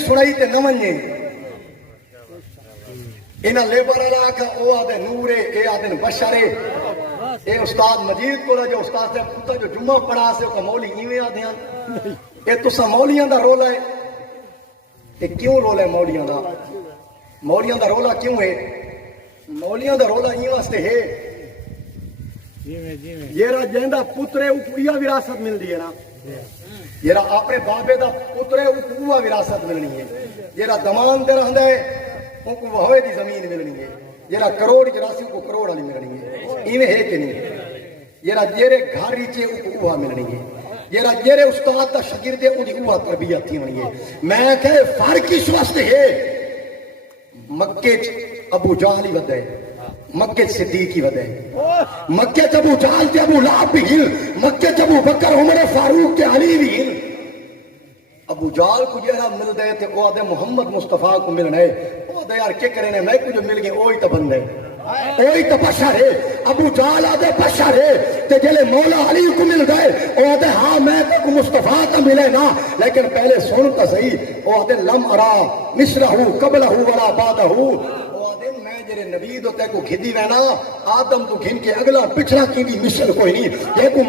سنائی تے نہ منجے انہاں لیبر والا کہ او آدھے نور ہے اے آدھے بشر ہے اے استاد مجید کو جو استاد سے پتہ جو جمعہ پڑھا سے او مولی ایویں آدھے ہیں اے تساں مولیاں دا رولا ہے اے کیوں رولا ہے مولیاں دا؟ مولیاں دا رولا کیوں ہے؟ مولیاں دا رولا این واسطے ہے جیڑا جیندا پترے اویا وراثت ملدی ہے نا جیڑا اپنے بابے دا پترے اویا وراثت ملنی ہے جیڑا دمان دے رہندا ہے ان کو وہوے دی زمین ملنی ہے جیڑا کروڑ چراسی کو کروڑ والی ملنی ہے ایویں ہے کہ نہیں جیڑا جیرے گھر وچ ان کو اوہ ملنی ہے جیڑا جیرے استاد دا شاگرد ہے اودی اوہ تربیت تھی ہونی ہے میں کہ فرق اس واسطے ہے مکے ابو جہل ہی ودے مکے صدیق ہی ودے مکے ابو جہل تے ابو لہب بھی ہن مکے ابو بکر عمر فاروق تے علی بھی ہن ابو جہل کو جہاں مل دے تے او دے محمد مصطفیٰ کو ملنا ہے او دے یار کیا کرنے میں کو جو مل گئے وہی تو بندے وہی تو بشر ہے ابو جہل آدھے بشر ہے تے جلے مولا علی کو مل گئے او آدھے ہاں میں کو مصطفیٰ کا ملے نا لیکن پہلے سن تا صحیح او آدھے لم ارا مثلہ قبلہ ولا بعدہ جڑے نبی دو تے کو کھدی وینا آدم تو گھن کے اگلا پچھلا کی بھی مثل کوئی نہیں یہ کو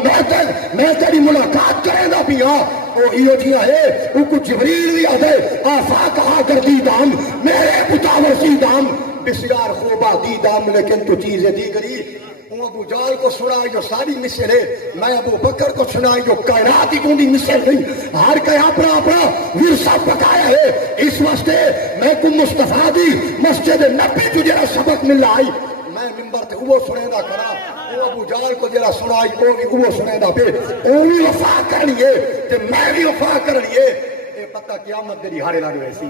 میں تیری ملاقات کریں دا بھی ہاں او ایو جیا ہے او کو جبریل بھی آدھے آفاق آ کر دی دام میرے پتاور سی دام بسیار خوبہ دی دام لیکن تو چیزیں دی گری وہ ابو جال کو سنائی جو ساری مثل ہے میں ابو بکر کو سنائی جو کائنات ہی کوئی مثل نہیں ہر کوئی اپنا اپنا ورثہ پکایا ہے اس واسطے میں کو مصطفیٰ دی مسجد نبی تجھے سبق مل آئی میں منبر تے وہ سنے دا کرا وہ ابو جال کو جڑا سنائی وہ بھی وہ سنے دا پہ وہ بھی وفا کرنی ہے تے میں بھی وفا کرنی ہے اے پتہ قیامت دی ہارے لگے سی